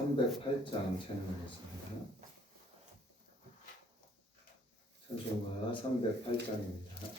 308장 찬양하겠습니다. 찬송가 308장입니다.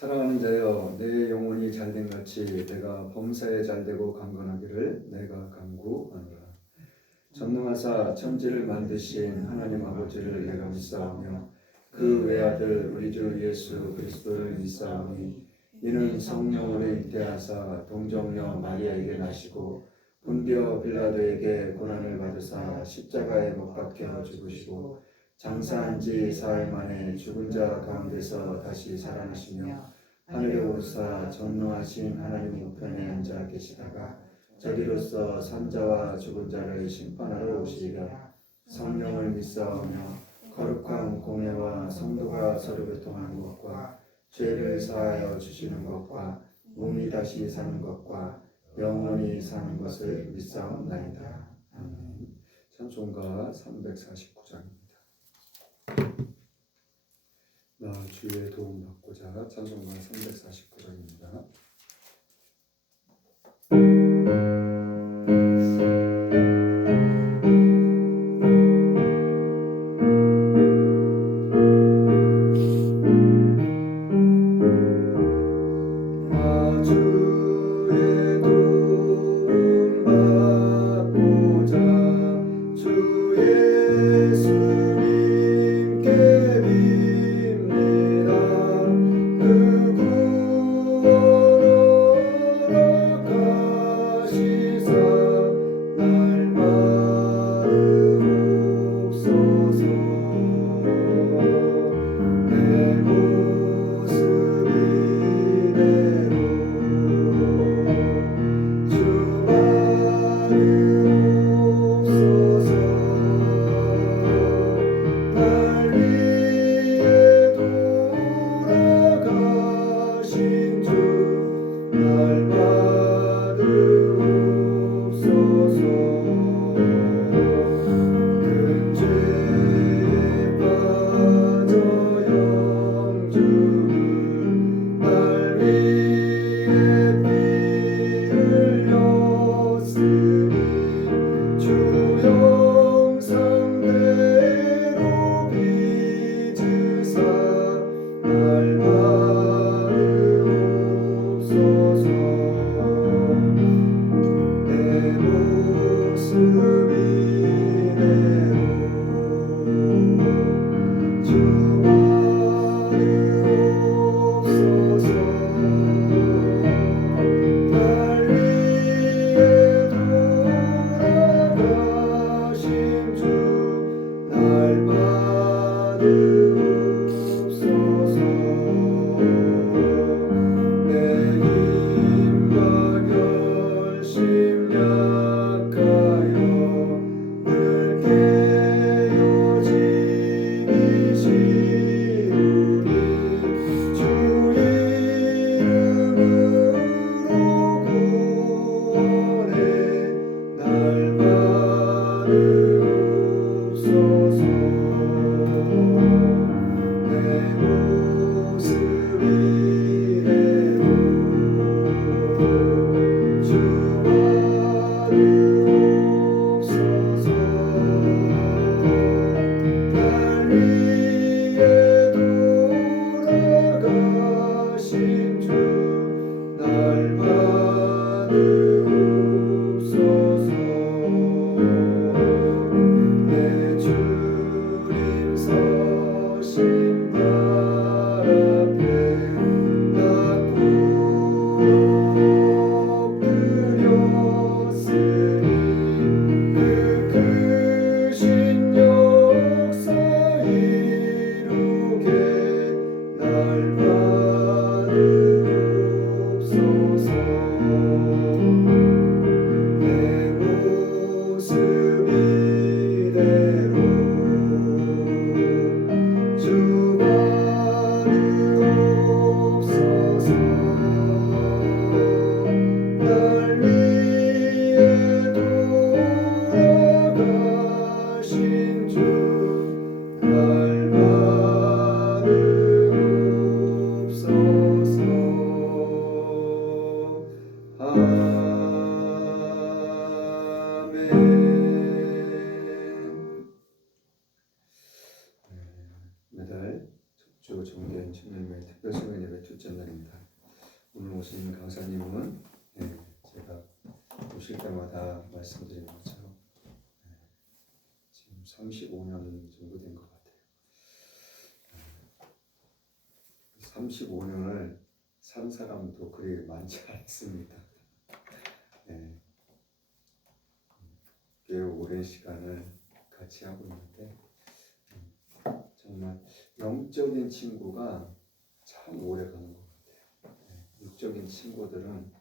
사랑하는 자여, 내 영혼이 잘된 같이 내가 범사에 잘되고 강건하기를 내가 간구하노라. 전능하사 천지를 만드신 하나님 아버지를 내가 믿사오며 그 외아들 우리 주 예수 그리스도를 믿사오니 이는 성령으로 잉태하사 동정녀 마리아에게 나시고 본디오 빌라도에게 고난을 받으사 십자가에 못 박혀 죽으시고 장사한 지 사흘 만에 죽은 자 가운데서 다시 살아나시며 하늘에 오르사 전능하신 하나님 우편에 앉아 계시다가 저리로서 산자와 죽은 자를 심판하러 오시리라. 성령을 믿사오며 거룩한 공회와 성도가 서로 교통하는 것과 죄를 사하여 주시는 것과 몸이 다시 사는 것과 영원히 사는 것을 믿사옵나이다. 아멘. 찬송가 349장입니다. 나 주의 도움 받고자 찬송가 349장입니다. 매달 주 정기인 청년회 특별수련 예배 둘째 날입니다. 오늘 오신 강사님은 제가 오실 때마다 말씀드리는 것처럼 지금 35년 정도 된 것 같아요. 35년을 산 사람도 그리 많지 않습니다. 꽤 오랜 시간을 같이 하고 있는데 정말 영적인 친구가 참 오래 가는 것 같아요. 육적인 친구들은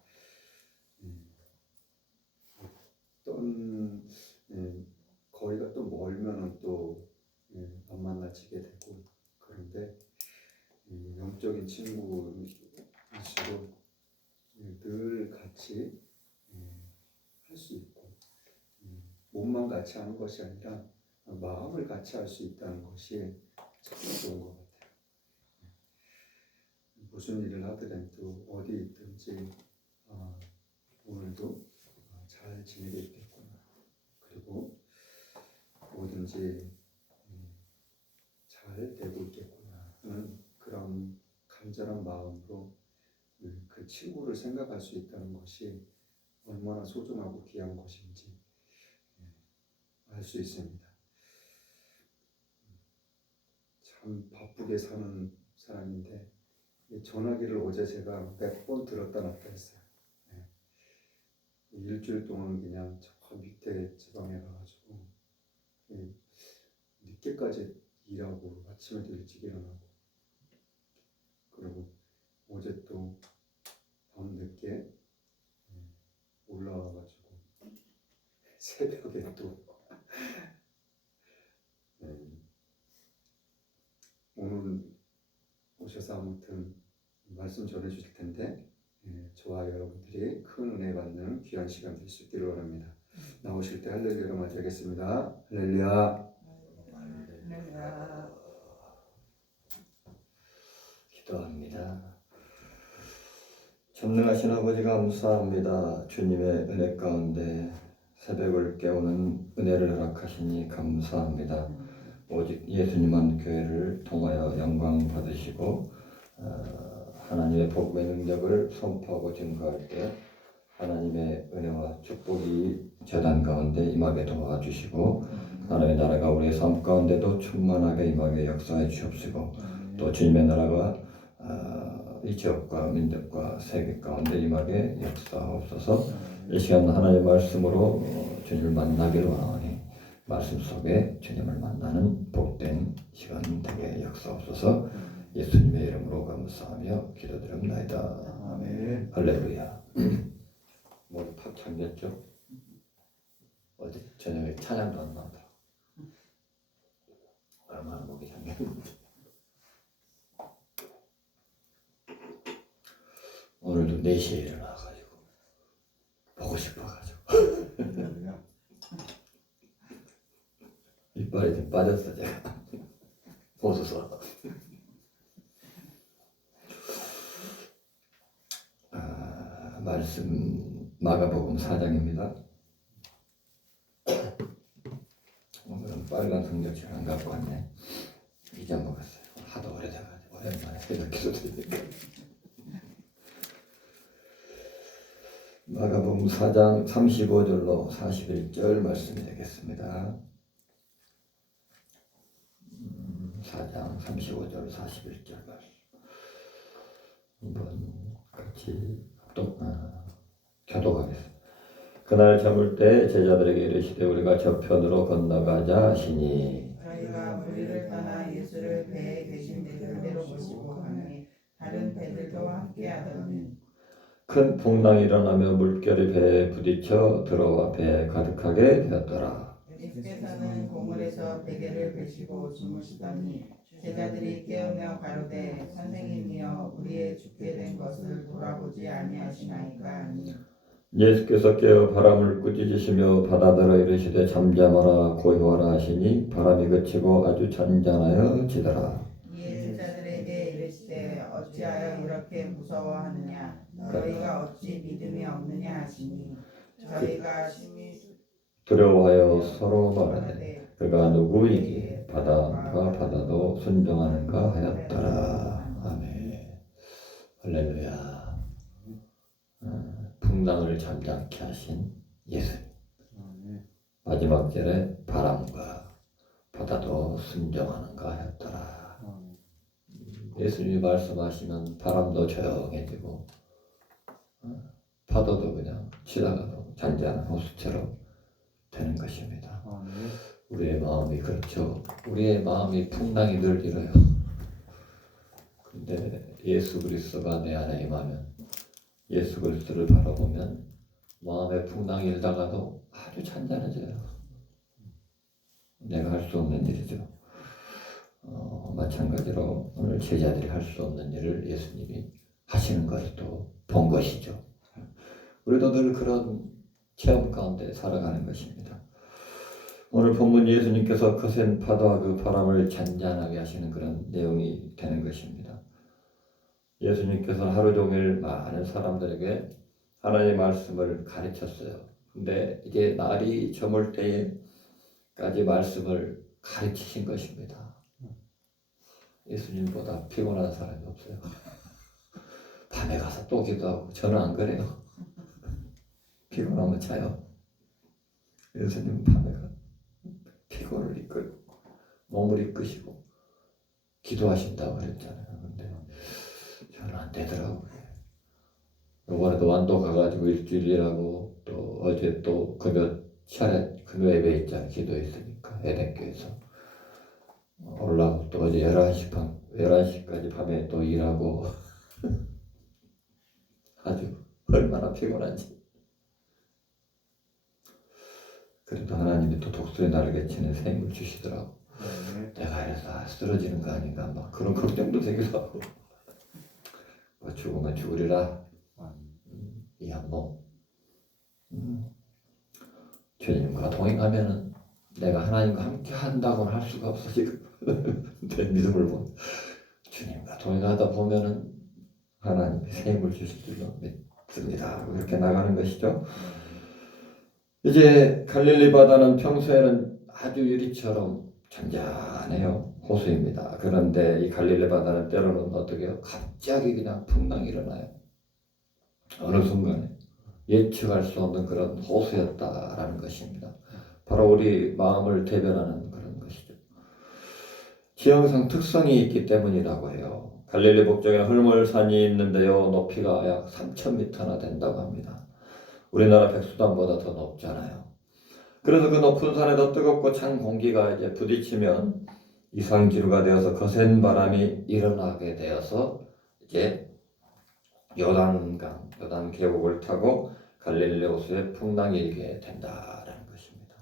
어떤 거리가 또 멀면은 또 안 만나지게 되고, 그런데 영적인 친구일수록 늘 같이 몸만 같이 하는 것이 아니라 마음을 같이 할 수 있다는 것이 참 좋은 것 같아요. 무슨 일을 하더라도 어디 있든지 오늘도 잘 지내겠구나. 그리고 뭐든지 잘 되고 있겠구나 하는 그런 간절한 마음으로 그 친구를 생각할 수 있다는 것이 얼마나 소중하고 귀한 것인지 알 수 있습니다. 참 바쁘게 사는 사람인데 전화기를 어제 제가 몇 번 들었다 놨다 했어요. 일주일 동안 그냥 저 밑에 지방에 가가지고 늦게까지 일하고 아침에도 일찍 일어나고 그리고 어제 또 밤늦게 올라와가지고 새벽에 또 오늘 오셔서 아무튼 말씀 전해주실 텐데 저와 여러분들이 큰 은혜 받는 귀한 시간 될 수 있기를 원합니다. 나오실 때 할렐루야로 맞이하겠습니다. 할렐루야. 기도합니다. 전능하신 아버지 감사합니다. 주님의 은혜 가운데 새벽을 깨우는 은혜를 허락하시니 감사합니다. 오직 예수님만 교회를 통하여 영광 받으시고 하나님의 복음의 능력을 선포하고 증거할 때 하나님의 은혜와 축복이 제단 가운데 임하게 도와주시고 하나님의 나라가 우리의 삶 가운데도 충만하게 임하게 역사해 주옵시고 또 주님의 나라가 이 지역과 민족과 세계 가운데 임하게 역사하옵소서. 이 시간 하나님의 말씀으로 주님을 만나기를 원하오니 말씀 속에 주님을 만나는 복된 시간 되게 역사하옵소서. 예수님의 이름으로 감사하며 기도드립니다. 아멘. 할렐루야. 머리 팍 잠겼죠? 어제 저녁에 찬양도 안 나오더라고. 얼마나 목이 잠겼는지. 오늘도 4시에 일어나가지고 보고 싶어가지고 이빨이 좀 빠졌어 제가. 보소서. 말씀 마가복음 4장입니다. 오늘은 빨간 성경책 안 갖고 왔네. 잊어먹었어요. 하도 오래돼가지고 오랜만에 새벽 기도드리니까. 마가복음 4장 35절로 41절 말씀이 되겠습니다. 4장 35절 41절 말씀. 한번 같이 교독하겠습니다. 그날 저물 때 제자들에게 이르시되 우리가 저편으로 건너가자 하시니 저희가 무리를 떠나 예수를 배에 계신 그대로 모시고 가매 다른 배들도 함께하더니 큰 풍랑이 일어나며 물결이 배에 부딪혀 들어와 배에 가득하게 되었더라. 예수께서는 고물에서 베개를 베시고 주무시더니 제자들이 깨우며 가로되 선생님이여 우리의 죽게 된 것을 돌아보지 아니하시나이까 하니 예수께서 깨어 바람을 꾸짖으시며 바다더러 이르시되 잠잠하라 고요하라 하시니 바람이 그치고 아주 잔잔하여지더라. 이에 제자들에게 이르시되 어찌하여 이렇게 무서워하느냐 너희가 어찌 믿음이 없느냐 하시니 저희가 심히 두려워하여 서로 말하되 그가 누구이기에 바다가 바다도 순종하는가 하였더라. 아멘. 할렐루야. 풍랑을 잠잠케 하신 예수님. 마지막 절에 바람과 바다도 순종하는가 하였더라. 예수님이 말씀하시면 바람도 조용해지고 파도도 그냥 치다가도 잔잔한 호수처럼 되는 것입니다. 우리의 마음이 그렇죠. 우리의 마음이 풍랑이 늘 이래요. 근데 예수 그리스도가 내 안에 임하면 예수 그리스도를 바라보면 마음의 풍랑이 일다가도 아주 잔잔해져요. 내가 할 수 없는 일이죠. 마찬가지로 오늘 제자들이 할 수 없는 일을 예수님이 하시는 것을 또 본 것이죠. 우리도 늘 그런 체험 가운데 살아가는 것입니다. 오늘 본문 예수님께서 거센 파도와 그 바람을 잔잔하게 하시는 그런 내용이 되는 것입니다. 예수님께서 하루 종일 많은 사람들에게 하나님의 말씀을 가르쳤어요. 근데 이제 날이 저물 때까지 말씀을 가르치신 것입니다. 예수님보다 피곤한 사람이 없어요. 밤에 가서 또 기도하고. 저는 안 그래요. 피곤하면 자요. 예수님은 밤에 가 피곤을 이끌고 몸을 이끄시고 기도하신다고 그랬잖아요. 근데 저는 안 되더라고요. 이번에도 완도 가가지고 일주일 일하고 또 어제 또 금요 차례 금요 예배 있잖아요. 기도했으니까 에덴교에서 올라가고 또 어제 11시까지 밤에 또 일하고 아주 얼마나 피곤한지. 그래도 하나님이 또 독수리 날개 치는 새 힘을 주시더라고. 내가 이래서 쓰러지는 거 아닌가 막 그런 걱정도 되기도 하고. 뭐 죽으면 죽으리라 이 한 몸. 주님과 동행하면은 내가 하나님과 함께 한다고는 할 수가 없어 지금. 내 믿음을 보면 주님과 동행하다 보면은 하나님이 새 힘을 주실 줄로 믿습니다. 이렇게 나가는 것이죠. 이제 갈릴리 바다는 평소에는 아주 유리처럼 잔잔해요. 호수입니다. 그런데 이 갈릴리 바다는 때로는 어떻게 해요? 갑자기 그냥 풍랑이 일어나요. 어느 순간에 예측할 수 없는 그런 호수였다라는 것입니다. 바로 우리 마음을 대변하는 그런 것이죠. 지형상 특성이 있기 때문이라고 해요. 갈릴리 북쪽에 헐몰산이 있는데요. 높이가 약 3,000m나 된다고 합니다. 우리나라 백수단보다 더 높잖아요. 그래서 그 높은 산에도 뜨겁고 찬 공기가 이제 부딪히면 이상기류가 되어서 거센 바람이 일어나게 되어서 이제 요단 계곡을 타고 갈릴리 호수에 풍랑이 일게 된다라는 것입니다.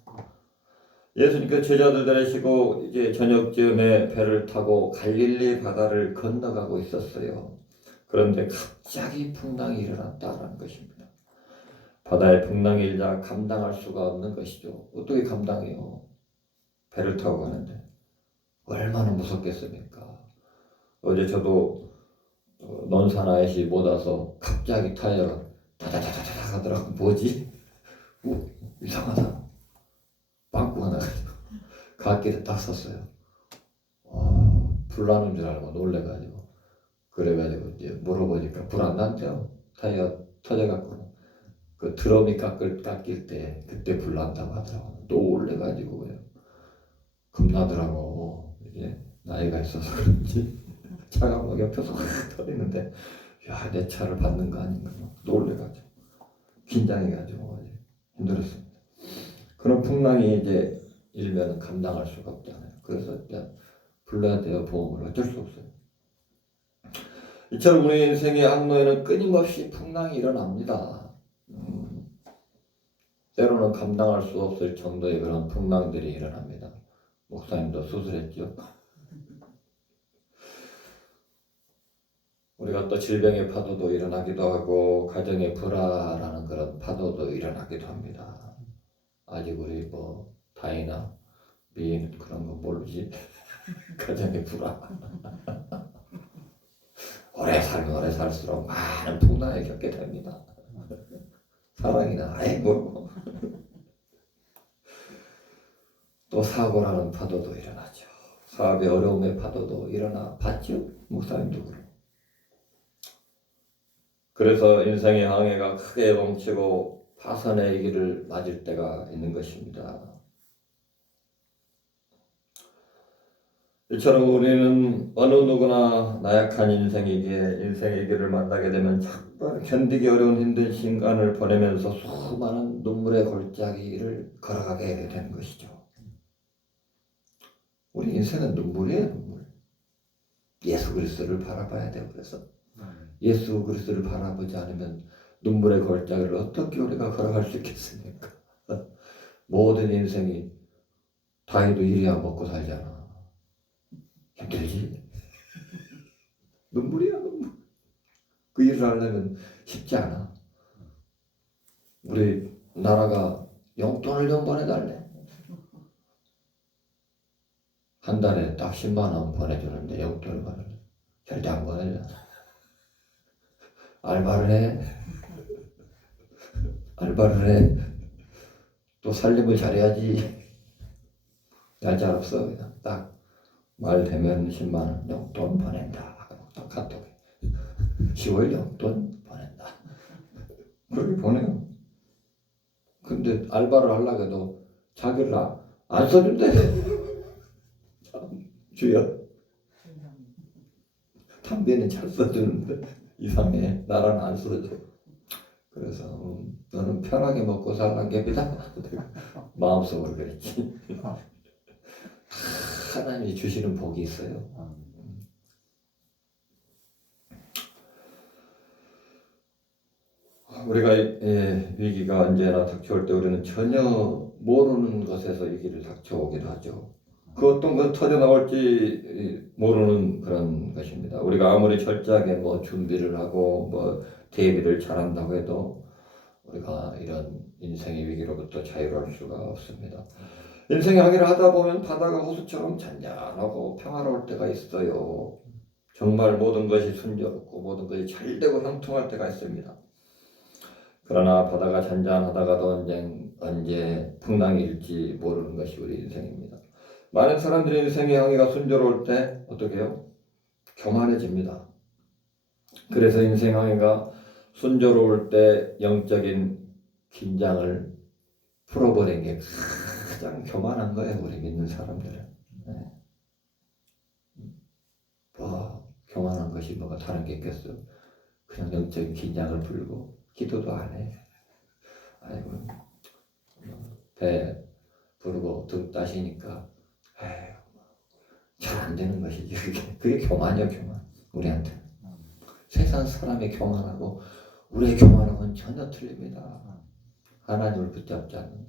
예수님께서 제자들 데리시고 이제 저녁쯤에 배를 타고 갈릴리 바다를 건너가고 있었어요. 그런데 갑자기 풍랑이 일어났다라는 것입니다. 바다의 풍랑이 일자 감당할 수가 없는 것이죠. 어떻게 감당해요? 배를 타고 가는데 얼마나 무섭겠습니까? 어제 저도 논산아이시 못 와서 갑자기 타이어가 다다다다다 하더라고. 뭐지? 이상하다. 빵꾸가 나가지고 갓길에 딱 섰어요. 불 나는 줄 알고 놀래가지고 그래가지고 이제 물어보니까 불 안 난대요. 타이어 터져갖고 그 드럼이 깎일 때 그때 불 난다고 하더라고. 놀래가지고 겁나더라고. 이게 나이가 있어서 그런지 차가 막 옆에서 터지는데 야, 내 차를 받는 거 아닌가 막 놀래가지고 긴장해가지고 힘들었습니다. 그런 풍랑이 이제 일면은 감당할 수가 없잖아요. 그래서 일단 불러야 돼요. 보험을. 어쩔 수 없어요. 이처럼 우리 인생의 항로에는 끊임없이 풍랑이 일어납니다. 때로는 감당할 수 없을 정도의 그런 풍랑들이 일어납니다. 목사님도 수술했죠. 우리가 또 질병의 파도도 일어나기도 하고 가정의 불화라는 그런 파도도 일어나기도 합니다. 아직 우리 뭐 다이나 미인 그런 거 모르지. 가정의 불화. 오래 살면 오래 살수록 많은 풍랑을 겪게 됩니다. 사랑이나 아이고 또 사고라는 파도도 일어나죠. 사업의 어려움의 파도도 일어나 봤죠. 목사님도 그렇고. 그래서 인생의 항해가 크게 멈추고 파선의 길을 맞을 때가 있는 것입니다. 이처럼 우리는 어느 누구나 나약한 인생의 길을 만나게 되면 정말 견디기 어려운 힘든 시간을 보내면서 수많은 눈물의 골짜기를 걸어가게 되는 것이죠. 우리 인생은 눈물이에요, 눈물. 예수 그리스도를 바라봐야 돼요. 그래서 예수 그리스도를 바라보지 않으면 눈물의 골짜기를 어떻게 우리가 걸어갈 수 있겠습니까? 모든 인생이 다이도 일이야 먹고 살잖아. 힘들지? 눈물이야, 눈물. 그 일을 하려면 쉽지 않아. 우리 나라가 용돈을 좀 보내달래. 한 달에 딱 10만 원 보내주는데 용돈을 보내줘. 절대 안 보내줘. 알바를 해. 알바를 해. 또 살림을 잘해야지. 얄짤 없어. 그냥 딱 말 되면 10만 원 용돈 보낸다. 딱 카톡에 10월 용돈 보낸다. 그렇게 보내요. 근데 알바를 하려고 해도 자기를 안 써준대. 주여. 담배는 잘 써주는데 이상해. 나랑 안 써줘. 그래서 너는 편하게 먹고 살란 게비다. 마음속으로 그랬지. 하나님이 주시는 복이 있어요. 우리가 위기가 언제나 닥쳐올 때 우리는 전혀 모르는 것에서 위기를 닥쳐오기도 하죠. 그 어떤 것 터져 나올지 모르는 그런 것입니다. 우리가 아무리 철저하게 뭐 준비를 하고 뭐 대비를 잘한다고 해도 우리가 이런 인생의 위기로부터 자유로울 수가 없습니다. 인생의 항해를 하다 보면 바다가 호수처럼 잔잔하고 평화로울 때가 있어요. 정말 모든 것이 순조롭고 모든 것이 잘되고 형통할 때가 있습니다. 그러나 바다가 잔잔하다가도 언제 풍랑이 일지 모르는 것이 우리 인생입니다. 많은 사람들의 인생의 항해가 순조로울 때 어떻게 해요? 교만해집니다. 그래서 인생 항해가 순조로울 때 영적인 긴장을 풀어버린 게 가장 교만한 거예요. 우리 믿는 사람들은. 네. 뭐 교만한 것이 뭐가 다른 게 있겠어. 그냥 영적인 긴장을 풀고 기도도 안 해. 아이고 배 부르고 등 따시니까 잘 안 되는 것이지. 그게 교만이야. 교만. 우리한테 세상 사람의 교만하고 우리의 교만하고는 전혀 틀립니다. 하나님을 붙잡지 않는 것.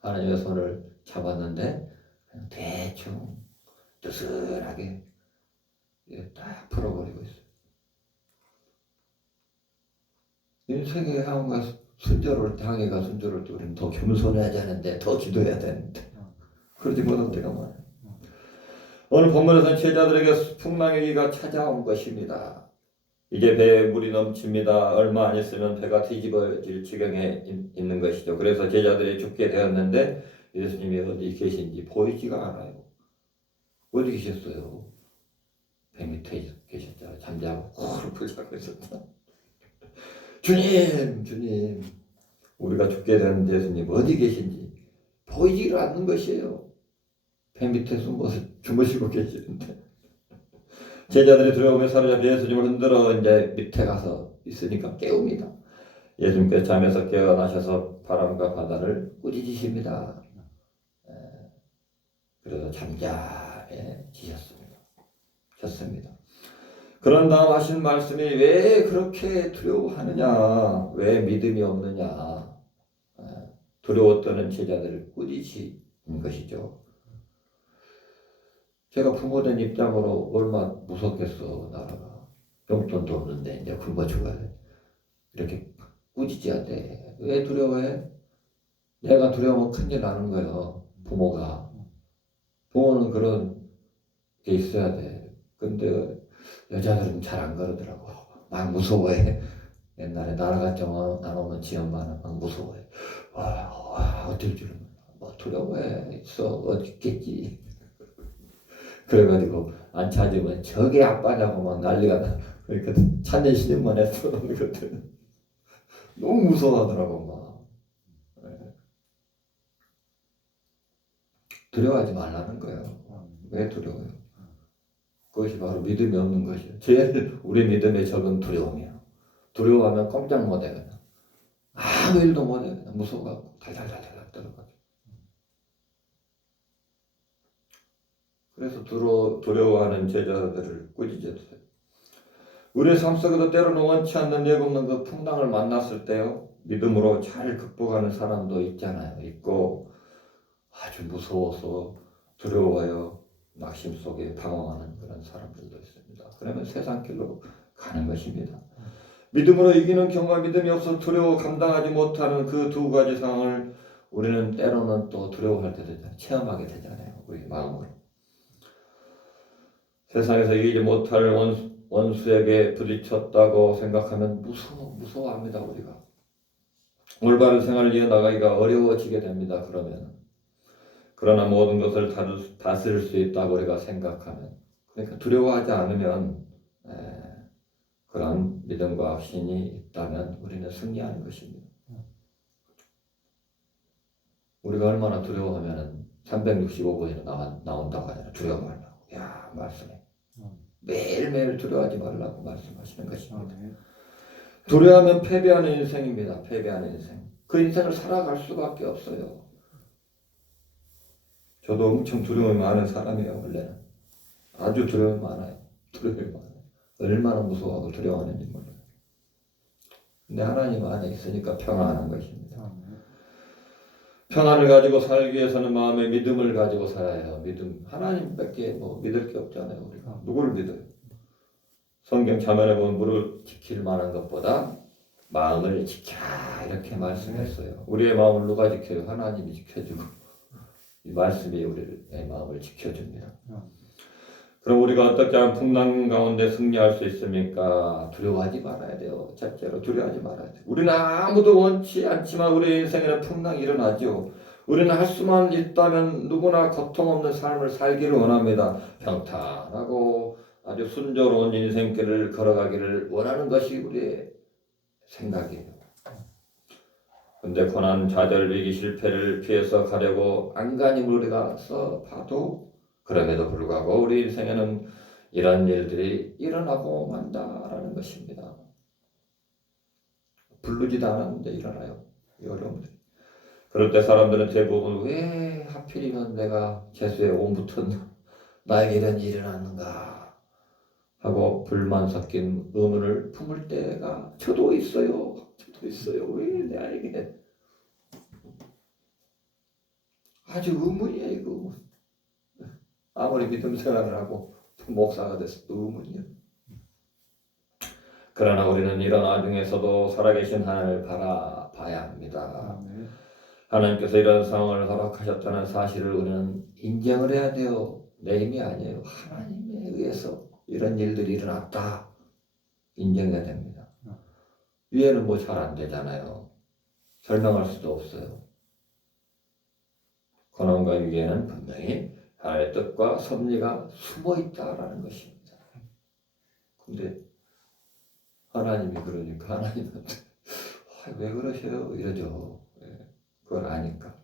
하나님의 손을 잡았는데 그냥 대충 느슨하게 딱 풀어버리고 있어요. 인생의 항해가 순조로울 때, 항해가 순조로울 때 우리는 더 겸손해야 되는데, 더 기도해야 되는데 그러지 못할 때가 많아요. 오늘 본문에서는 제자들에게 풍랑의 위기가 찾아온 것입니다. 이제 배에 물이 넘칩니다. 얼마 안 있으면 배가 뒤집어질 지경에 있는 것이죠. 그래서 제자들이 죽게 되었는데 예수님이 어디 계신지 보이지가 않아요. 어디 계셨어요? 배 밑에 계셨잖아요. 잠자고 호흡을 자고 있었다. 주님, 우리가 죽게 되는데 예수님 어디 계신지 보이지를 않는 것이에요. 배 밑에 숨어서 주무시고 계시는데 제자들이 들어오며 사로잡혀 예수님을 흔들어 이제 밑에 가서 있으니까 깨웁니다. 예수님께서 잠에서 깨어나셔서 바람과 바다를 꾸짖으십니다. 그래서 잠잠해지셨습니다. 그런 다음 하신 말씀이 왜 그렇게 두려워하느냐, 왜 믿음이 없느냐, 두려웠던 제자들을 꾸짖은 것이죠. 제가 부모된 입장으로 얼마나 무섭겠어. 나라가 용돈도 없는데 이제 굶어 죽어야 돼. 이렇게 꾸짖어야 돼. 왜 두려워해? 내가 두려우면 큰일 나는 거예요. 부모는 그런 게 있어야 돼. 근데 여자들은 잘 안 그러더라고. 막 무서워해. 옛날에 나라가 좀 안 오면 지 엄마는 막 무서워해. 와 어쩔 줄은 뭐 두려워해. 있어 어디 있겠지. 그래가지고 안 찾으면 저게 아빠냐고 막 난리가 나. 그러니까 찾는 시즌만 했어. 그때 너무 무서워하더라고 막. 두려워하지 말라는 거예요. 왜 두려워요? 그것이 바로 믿음이 없는 것이에요. 제일 우리 믿음의 적은 두려움이에요. 두려워하면 꼼짝 못해 그냥. 아무 일도 못해 그냥 무서워갖고 달달달달 떨어가지고. 그래서 두려워하는 제자들을 꾸짖었어요. 우리의 삶 속에도 때로는 원치 않는 예 없는 그 풍랑을 만났을 때요. 믿음으로 잘 극복하는 사람도 있잖아요. 있고 아주 무서워서 두려워요. 낙심 속에 방황하는 그런 사람들도 있습니다. 그러면 세상 길로 가는 것입니다. 믿음으로 이기는 경우와 믿음이 없어 두려워 감당하지 못하는 그 두 가지 상황을 우리는 때로는 또 두려워할 때 되잖아요. 체험하게 되잖아요. 우리 마음으로. 세상에서 이기지 못할 원수에게 부딪혔다고 생각하면 무서워합니다. 우리가 올바른 생활을 이어나가기가 어려워지게 됩니다. 그러나 모든 것을 다스릴 수 있다고 우리가 생각하면, 그러니까 두려워하지 않으면, 그런 믿음과 확신이 있다면 우리는 승리하는 것입니다. 우리가 얼마나 두려워하면 365번이나 나온다고 하잖아요. 두려워 말라고. 야, 말씀해. 매일매일 두려워하지 말라고 말씀하시는 것입니다. 두려워하면 패배하는 인생입니다. 패배하는 인생. 그 인생을 살아갈 수밖에 없어요. 저도 엄청 두려움이 많은 사람이에요. 원래는 아주 두려움이 많아요. 얼마나 무서워하고 두려워하는지 몰라요. 근데 하나님 안에 있으니까 평안한 것입니다. 평안을 가지고 살기 위해서는 마음의 믿음을 가지고 살아야 해요. 믿음. 하나님밖에 믿을 게 없잖아요. 우리가 누구를 믿어요? 성경 자면에 보면 무릇 지킬 만한 것보다 마음을 지켜 이렇게 말씀했어요. 우리의 마음을 누가 지켜요? 하나님이 지켜주고 이 말씀이 우리의 마음을 지켜줍니다. 그럼 우리가 어떻게 하면 풍랑 가운데 승리할 수 있습니까? 두려워하지 말아야 돼요. 첫째로 두려워하지 말아야 돼요. 우리는 아무도 원치 않지만 우리 인생에는 풍랑이 일어나죠. 우리는 할 수만 있다면 누구나 고통 없는 삶을 살기를 원합니다. 평탄하고 아주 순조로운 인생길을 걸어가기를 원하는 것이 우리의 생각이에요. 근데 고난, 좌절, 위기, 실패를 피해서 가려고 안간힘을 우리가 써봐도 그럼에도 불구하고 우리 인생에는 이런 일들이 일어나고 만다라는 것입니다. 부르지도 않았는데 일어나요. 이 어려움들이. 그럴 때 사람들은 대부분 왜 하필이면 내가 재수에 온 붙은 나에게 이런 일이 일어났는가 하고 불만 섞인 의문을 품을 때가 저도 있어요. 왜 나에게 아주 의문이야 이거. 아무리 믿음 생활을 하고 목사가 됐어도 의문이야. 그러나 우리는 이런 와중에서도 살아계신 하나님을 바라봐야 합니다. 하나님께서 이런 상황을 허락하셨다는 사실을 우리는 인정을 해야 돼요. 내 힘이 아니에요. 하나님에 의해서 이런 일들이 일어났다. 인정해야 됩니다. 위에는 잘 안 되잖아요. 설명할 수도 없어요. 고난과 위기에는 분명히 하나님의 뜻과 섭리가 숨어 있다라는 것입니다. 근데 하나님이 그러니까 하나님한테 왜 그러셔요? 이러죠. 그걸 아니까.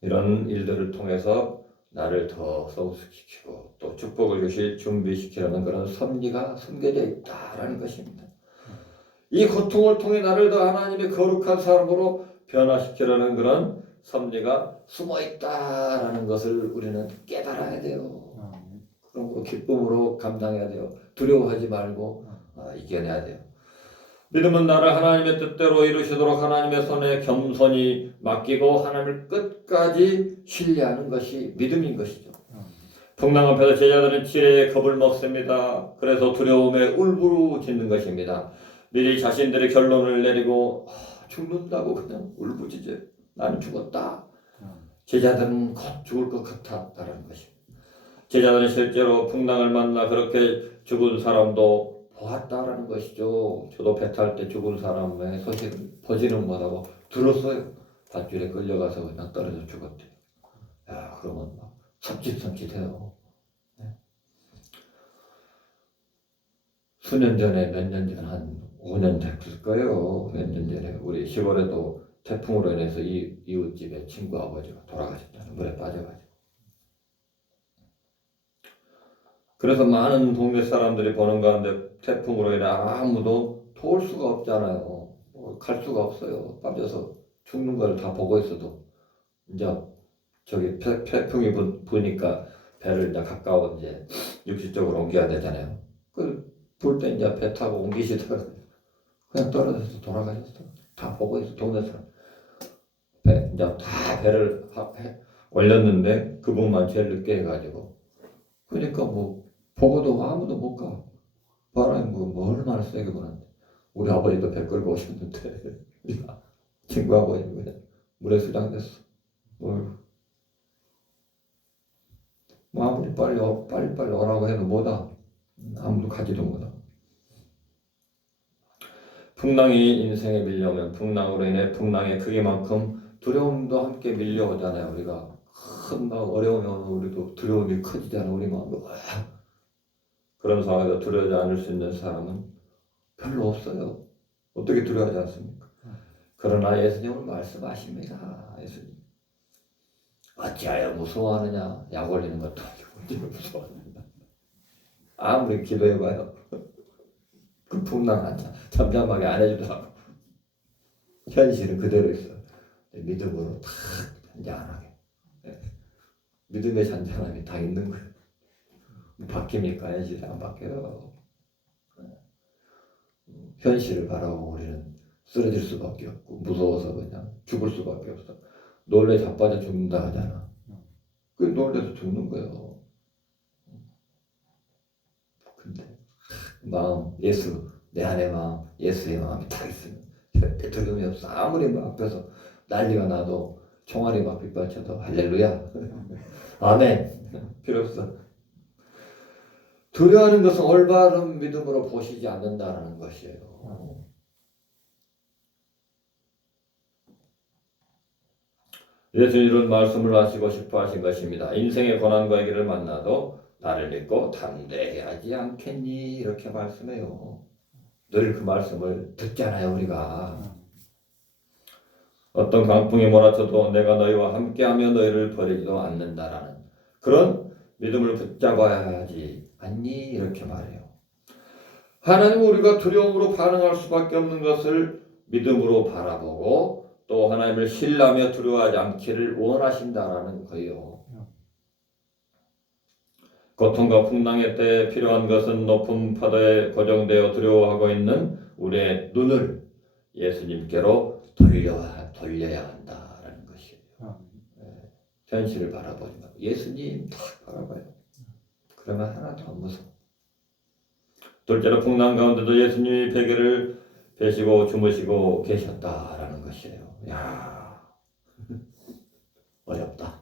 이런 일들을 통해서 나를 더 성숙시키고 또 축복을 주실 준비시키려는 그런 섭리가 숨겨져 있다라는 것입니다. 이 고통을 통해 나를 더 하나님의 거룩한 사람으로 변화시키려는 그런 섭리가 숨어 있다라는 것을 우리는 깨달아야 돼요. 그런 거 기쁨으로 감당해야 돼요. 두려워하지 말고 이겨내야 돼요. 믿음은 나를 하나님의 뜻대로 이루시도록 하나님의 손에 겸손히 맡기고 하나님을 끝까지 신뢰하는 것이 믿음인 것이죠. 풍랑 앞에서 제자들은 지레에 겁을 먹습니다. 그래서 두려움에 울부짖는 것입니다. 미리 자신들의 결론을 내리고 죽는다고 그냥 울부짖어요. 나는 죽었다. 제자들은 곧 죽을 것 같았다는 것입니다. 제자들은 실제로 풍랑을 만나 그렇게 죽은 사람도 보았다라는 것이죠. 저도 배 탈 때 죽은 사람의 소식을 보지는 못하고 들었어요. 밧줄에 끌려가서 그냥 떨어져 죽었대요. 야, 그러면 막 섬찟섬찟해요. 네. 수년 전에 몇 년 전 한 5년 됐을 거예요. 몇 년 전에 우리 시골에도 태풍으로 인해서 이웃집에 친구 아버지가 돌아가셨잖아요. 물에 빠져가지고. 그래서 많은 동네 사람들이 보는 가운데 태풍으로 인해 아무도 도울 수가 없잖아요. 갈 수가 없어요. 빠져서 죽는 걸 다 보고 있어도 이제 저기 태풍이 부니까 배를 이제 가까운 이제 육지 쪽으로 옮겨야 되잖아요. 볼 때 이제 배 타고 옮기시다가 그냥 떨어져서 돌아가셨어요. 다 보고 있어 동네 사람. 이제 다 배를 올렸는데 그분만 제일 늦게 해가지고 그러니까 보고도 아무도 못 가. 바람이 얼마나 세게 부는데 우리 아버지도 배 끌고 오셨는데 친구 아버지 물에 수장됐어. 아무리 빨리 오라고 해도 뭐다. 아무도 가지도 못하. 풍랑이 인생에 밀려오면 풍랑으로 인해 풍랑의 크기만큼 두려움도 함께 밀려오잖아요. 우리가 큰 막 어려우면 우리도 두려움이 커지잖아. 우리 마음이. 그런 상황에서 두려워하지 않을 수 있는 사람은 별로 없어요. 어떻게 두려워하지 않습니까? 그러나 예수님은 말씀하십니다. 예수님. 어찌하여 무서워하느냐? 약 올리는 것도 아니고 어찌하여 무서워하느냐? 아무리 기도해봐요. 그 풍랑 잠잠하게 안 해주더라고. 현실은 그대로 있어. 믿음으로 탁 잔잔하게. 믿음의 잔잔함이 다 있는 거예요. 바뀝니까? 현실이 안 바뀌어요. 현실을 바라보고 우리는 쓰러질 수밖에 없고 무서워서 그냥 죽을 수밖에 없어. 놀래 자빠져 죽는다 하잖아. 그 놀래서 죽는 거예요. 근데 마음, 예수, 내 안의 마음, 예수의 마음이 딱 있으면 절대 두려움이 없어. 아무리 막 앞에서 난리가 나도 총알이 막 빗발쳐도 할렐루야. 아멘. 필요 없어. 두려워하는 것은 올바른 믿음으로 보시지 않는다는 것이에요. 예수는 이런 말씀을 하시고 싶어 하신 것입니다. 인생의 고난과 위기를 만나도 나를 믿고 담대하지 않겠니? 이렇게 말씀해요. 늘 그 말씀을 듣잖아요, 우리가. 어떤 강풍이 몰아쳐도 내가 너희와 함께하며 너희를 버리지도 않는다라는 그런 믿음을 붙잡아야 하지 않니? 이렇게 말해요. 하나님은 우리가 두려움으로 반응할 수밖에 없는 것을 믿음으로 바라보고 또 하나님을 신뢰하며 두려워하지 않기를 원하신다라는 거예요. 고통과 풍랑의 때에 필요한 것은 높은 파도에 고정되어 두려워하고 있는 우리의 눈을 예수님께로 돌려야 한다라는 것이에요. 현실을 바라보지 말고 예수님 딱 바라봐요. 그러면 하나도 안 무서워. 둘째로 풍랑 가운데도 예수님이 베개를 베시고 주무시고 계셨다라는 것이에요. 야, 어렵다.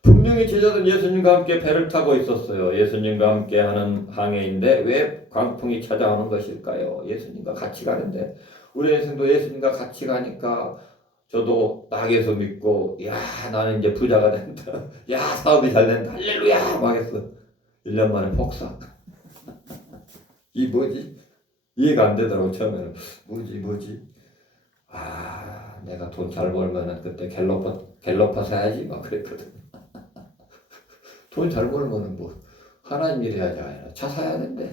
분명히 제자들은 예수님과 함께 배를 타고 있었어요. 예수님과 함께 하는 항해인데 왜 광풍이 찾아오는 것일까요? 예수님과 같이 가는데 우리 인생도 예수님과 같이 가니까 저도 낙에서 믿고 야 나는 이제 부자가 된다. 야 사업이 잘 된다. 할렐루야 막 했어. 1년 만에 폭삭. 이 뭐지? 이해가 안 되더라고 처음에는. 뭐지? 아 내가 돈 잘 벌면은 그때 갤러퍼 사야지 막 그랬거든. 돈 잘 벌면은 뭐 하나님 일 해야지 아니라 차 사야 된대.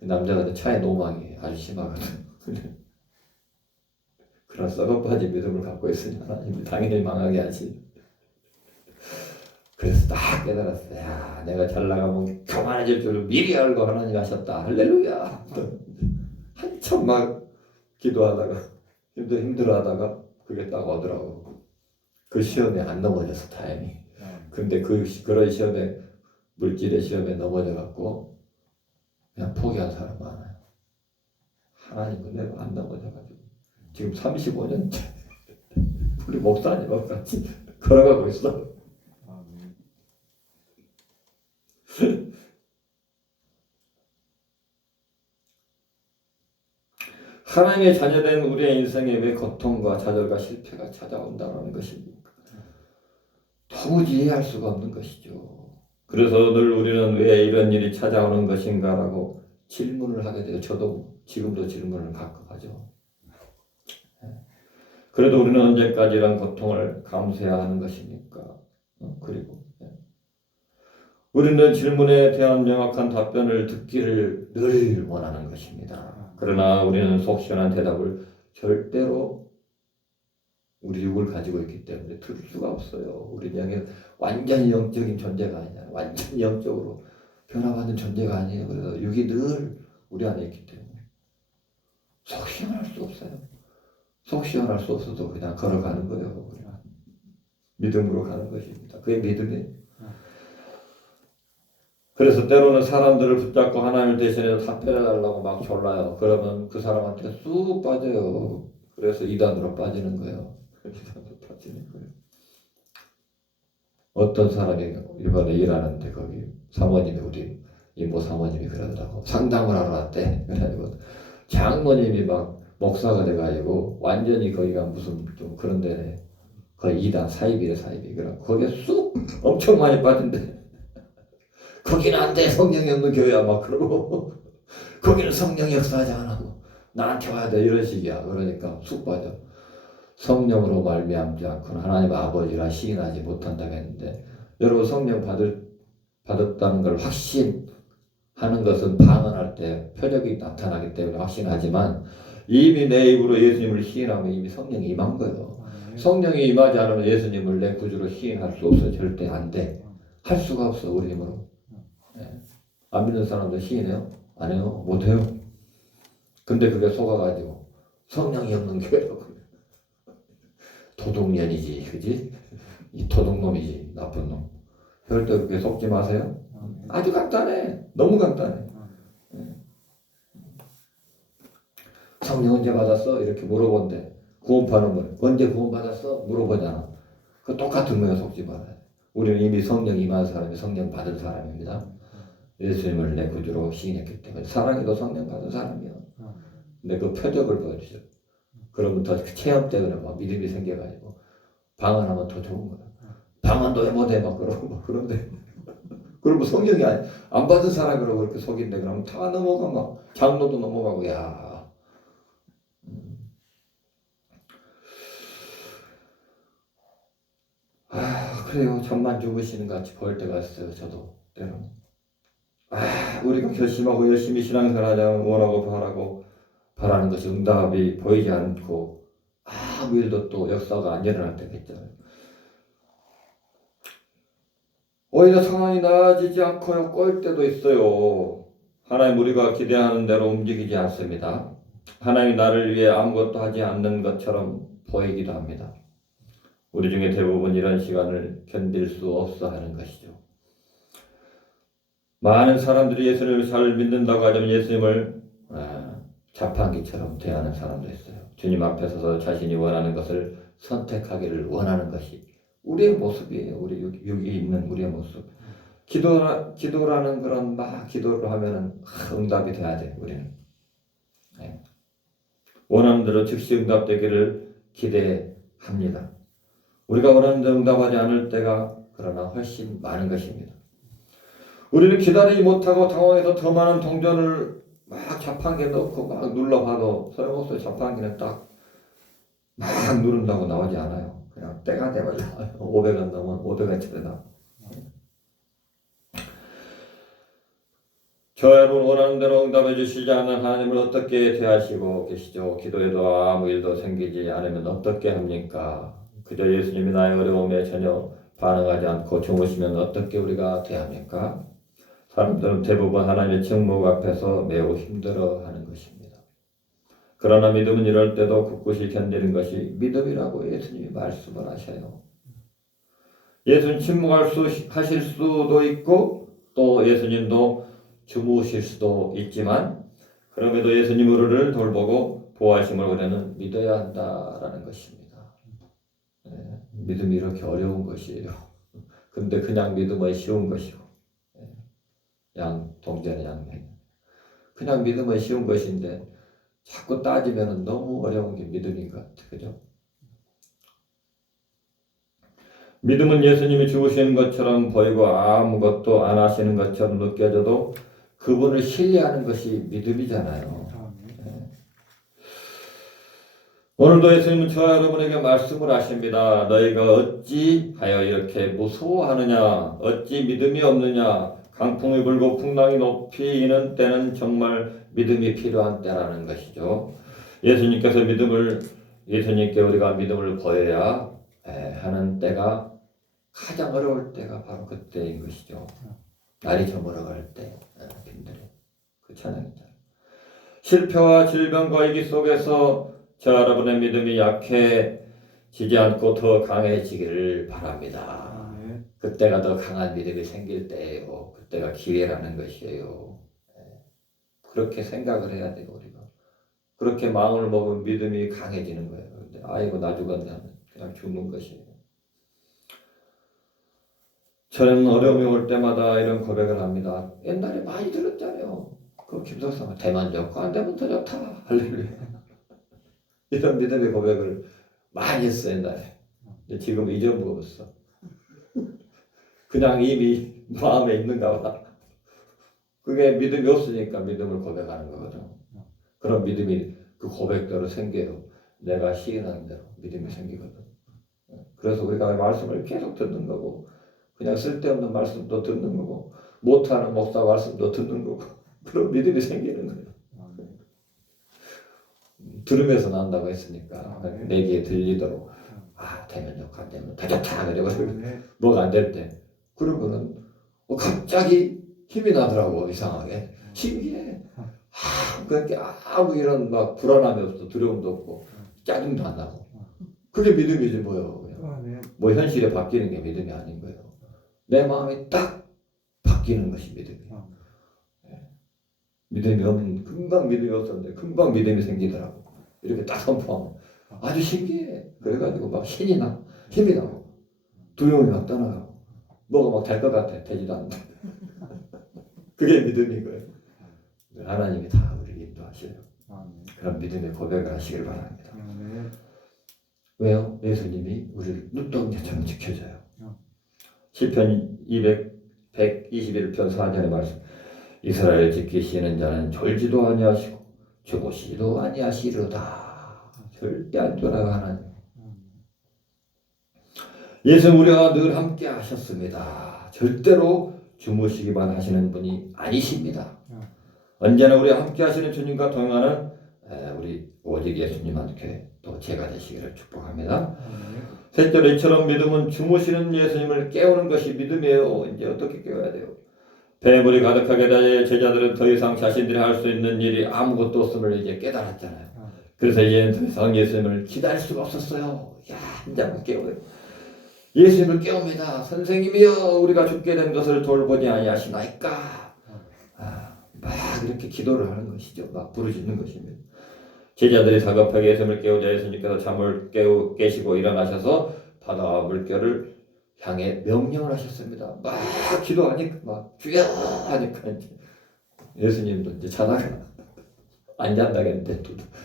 남자가 차에 노망이 아주 심하거든. 그런 썩어빠진 믿음을 갖고 있으니 하나님이 당연히 망하게 하지. 그래서 딱 깨달았어. 야 내가 잘 나가면 교만해질 줄을 미리 알고 하나님이 하셨다. 할렐루야. 한참 막 기도하다가 힘들어하다가 그게 딱 오더라고. 그 시험에 안 넘어져서 다행히. 근데 그런 시험에 물질의 시험에 넘어져갖고 그냥 포기한 사람 많아요. 하나님 은혜로 안 넘어져가지고 지금 35년째 우리 목사님하고 같이 걸어가고 있어. 하나님의 자녀된 우리의 인생에 왜 고통과 좌절과 실패가 찾아온다는 것입니까? 도무지 이해할 수가 없는 것이죠. 그래서 늘 우리는 왜 이런 일이 찾아오는 것인가라고 질문을 하게 돼요. 저도 지금도 질문을 가끔 하죠. 그래도 우리는 언제까지 이런 고통을 감수해야 하는 것입니까? 그리고 우리는 질문에 대한 명확한 답변을 듣기를 늘 원하는 것입니다. 그러나 우리는 속 시원한 대답을 절대로 우리 육을 가지고 있기 때문에 들을 수가 없어요. 우리는 완전히 영적인 존재가 아니야. 완전히 영적으로 변화받는 존재가 아니에요. 그래서 육이 늘 우리 안에 있기 때문에 속 시원할 수 없어요. 속 시원할 수 없어도 그냥 걸어가는 거예요. 믿음으로 가는 것입니다. 그게 믿음이에요. 그래서 때로는 사람들을 붙잡고 하나님을 대신해서 답변해달라고 막 졸라요. 그러면 그 사람한테 쑥 빠져요. 그래서 이단으로 빠지는 거예요. 이단으로 빠지는 거예요. 어떤 사람이 이번에 일하는데 거기 사모님이 우리 이모 사모님이 그러더라고. 상담을 하러 왔대. 그래가지고 장모님이 막 목사가 돼가지고 완전히 거기가 무슨 좀 그런 데네. 거의 이단 사이비래 사이비. 그럼 거기에 쑥 엄청 많이 빠진대. 거기는 안 돼. 성령이 없는 교회야. 막 그러고 거기는 성령 역사하지 않아. 나한테 와야 돼. 이런 식이야. 그러니까 쑥 빠져. 성령으로 말미암지 않고는 하나님 아버지라 시인하지 못한다고 했는데 여러분 성령 받았다는 걸 확신하는 것은 방언할 때 표적이 나타나기 때문에 확신하지만 이미 내 입으로 예수님을 시인하면 이미 성령이 임한 거예요. 성령이 임하지 않으면 예수님을 내 구주로 시인할 수 없어. 절대 안 돼. 할 수가 없어. 우리 힘으로. 네. 안 믿는 사람들 시인해요? 안 해요? 못해요. 근데 그게 속아가지고 성령이 없는 교회라고. 도둑년이지, 그지? 이 도둑놈이지, 나쁜 놈. 절대 그렇게 속지 마세요. 아주 간단해. 너무 간단해. 성령 언제 받았어? 이렇게 물어본대. 구원받는 분 언제 구원받았어? 물어보잖아. 그 똑같은 거야. 속지 말아요. 우리는 이미 성령 임한 사람이 성령 받은 사람입니다. 예수님을 내 구주로 시인했기 때문에 사랑해도 성령 받은 사람이야. 근데 그 표적을 보여주죠. 그러면부터 체험 때문에 막 믿음이 생겨가지고 방언하면 더 좋은 거야. 방언도 왜 못해? 막 그러고 막 그런데 그러면 성령이 안 받은 사람이라고 그렇게 속인데 그러면 다 넘어가 막 장로도 넘어가고 야. 그래요. 잠만 주무시는 것 같이 보일 때가 있어요. 저도 때로는. 우리가 결심하고 열심히 신앙생활하자 원하고 바라는 것이 응답이 보이지 않고 아무 일도 또 역사가 안 일어날 때가 있잖아요. 오히려 상황이 나아지지 않고 꼬일 때도 있어요. 하나님 우리가 기대하는 대로 움직이지 않습니다. 하나님이 나를 위해 아무것도 하지 않는 것처럼 보이기도 합니다. 우리 중에 대부분 이런 시간을 견딜 수 없어 하는 것이죠. 많은 사람들이 예수님을 잘 믿는다고 하지만 예수님을 자판기처럼 대하는 사람도 있어요. 주님 앞에 서서 자신이 원하는 것을 선택하기를 원하는 것이 우리의 모습이에요. 우리 여기 있는 우리의 모습. 기도라는 그런 막 기도를 하면은 응답이 돼야 돼. 우리는 원하는 대로 즉시 응답되기를 기대합니다. 우리가 원하는 대로 응답하지 않을 때가 그러나 훨씬 많은 것입니다. 우리는 기다리지 못하고 당황해서 더 많은 동전을 막 자판기에 넣고 막 눌러봐도 소용없어요. 자판기는 딱 막 누른다고 나오지 않아요. 그냥 때가 돼버려. 500원 넘으면 500원짜리다. 저 여러분 원하는 대로 응답해 주시지 않는 하나님을 어떻게 대하시고 계시죠? 기도해도 아무 일도 생기지 않으면 어떻게 합니까? 그저 예수님이 나의 어려움에 전혀 반응하지 않고 주무시면 어떻게 우리가 대합니까? 사람들은 대부분 하나님의 책목 앞에서 매우 힘들어하는 것입니다. 그러나 믿음은 이럴 때도 굳굳이 견디는 것이 믿음이라고 예수님이 말씀을 하셔요. 예수님 침묵하실 수도 있고 또 예수님도 주무실 수도 있지만 그럼에도 예수님 우리를 돌보고 보호하심을 우리는 믿어야 한다라는 것입니다. 믿음이 이렇게 어려운 것이에요. 근데 그냥 믿음은 쉬운 것이고 동전의 양면 그냥 믿음은 쉬운 것인데 자꾸 따지면 너무 어려운 게 믿음인 것 같아요. 그죠? 믿음은 예수님이 죽으시는 것처럼 보이고 아무것도 안 하시는 것처럼 느껴져도 그분을 신뢰하는 것이 믿음이잖아요. 오늘도 예수님은 저와 여러분에게 말씀을 하십니다. 너희가 어찌하여 이렇게 무서워하느냐? 어찌 믿음이 없느냐? 강풍이 불고 풍랑이 높이 이는 때는 정말 믿음이 필요한 때라는 것이죠. 예수님께 우리가 믿음을 보여야 하는 때가 가장 어려울 때가 바로 그때인 것이죠. 날이 저물어갈 때 힘들어. 그 찬양이잖아요. 실패와 질병과 위기 속에서 저 여러분의 믿음이 약해지지 않고 더 강해지기를 바랍니다. 그때가 더 강한 믿음이 생길 때예요. 그때가 기회라는 것이에요. 그렇게 생각을 해야 돼요. 우리가 그렇게 마음을 먹으면 믿음이 강해지는 거예요. 근데 나 죽었네 하면 그냥 죽는 것이에요. 저는 어려움이 올 때마다 이런 고백을 합니다. 옛날에 많이 들었잖아요. 그 김석상 되면 좋고 안 되면 더 좋다. 할렐루야. 이런 믿음의 고백을 많이 했어 옛날에. 근데 지금 잊어먹었어. 그냥 이미 마음에 있는가 봐. 그게 믿음이 없으니까 믿음을 고백하는 거거든. 그런 믿음이 그 고백대로 생겨요. 내가 시인하는 대로 믿음이 생기거든. 그래서 우리가 말씀을 계속 듣는 거고 그냥 쓸데없는 말씀도 듣는 거고 못하는 목사 말씀도 듣는 거고 그런 믿음이 생기는 거예요. 들으면서 난다고 했으니까 내 귀에 들리도록 되면 좋고 안 되면 다 좋다 그래고 뭐가 안 될 때 그러고는 갑자기 힘이 나더라고. 이상하게 신기해. 그렇게 아무 이런 막 불안함이 없어. 두려움도 없고 짜증도 안 나고 그게 믿음이지 뭐요. 뭐 현실에 바뀌는 게 믿음이 아닌 거예요. 내 마음이 딱 바뀌는 것이 믿음이에요. 믿음이 없는 금방 믿음이 없었는데 금방 믿음이 생기더라고. 이렇게 딱 선포하면 아주 신기해. 그래가지고 막 신이 나 힘이 나고 두려움이 막 떠나가고 뭐가 막 될 것 같아. 되지도 않는다. 그게 믿음인 거예요. 하나님이 다 우리를 인도하셔요. 그런 믿음의 고백을 하시길 바랍니다. 왜요? 예수님이 우리를 눈동자처럼 지켜줘요. 시편 121편 4절의 말씀. 이스라엘 지키시는 자는 졸지도 아니하시고 주무시지도 아니하시리로다. 절대 안 떠나가 하나님. 예수 우리와 늘 함께 하셨습니다. 절대로 주무시기만 하시는 분이 아니십니다. 언제나 우리와 함께 하시는 주님과 동행하는 우리 오직 예수님만 교회 또 제가 되시기를 축복합니다. 셋째로 이처럼 믿음은 주무시는 예수님을 깨우는 것이 믿음이에요. 이제 어떻게 깨워야 돼요? 배물이 가득하게 되자 제자들은 더 이상 자신들이 할 수 있는 일이 아무것도 없음을 이제 깨달았잖아요. 그래서 이제는 더 이상 예수님을 기다릴 수가 없었어요. 이제 깨워요. 예수님을 깨웁니다. 선생님이여 우리가 죽게 된 것을 돌보지 아니하시나이까. 막 이렇게 기도를 하는 것이죠. 막 부르짖는 것입니다. 제자들이 다급하게 예수님을 깨우자 예수님께서 잠을 깨시고 일어나셔서 바다와 물결을 향해 명령을 하셨습니다. 막 기도하니까 막 주여 하니까 예수님도 이제 자다가 안 잔다겠는데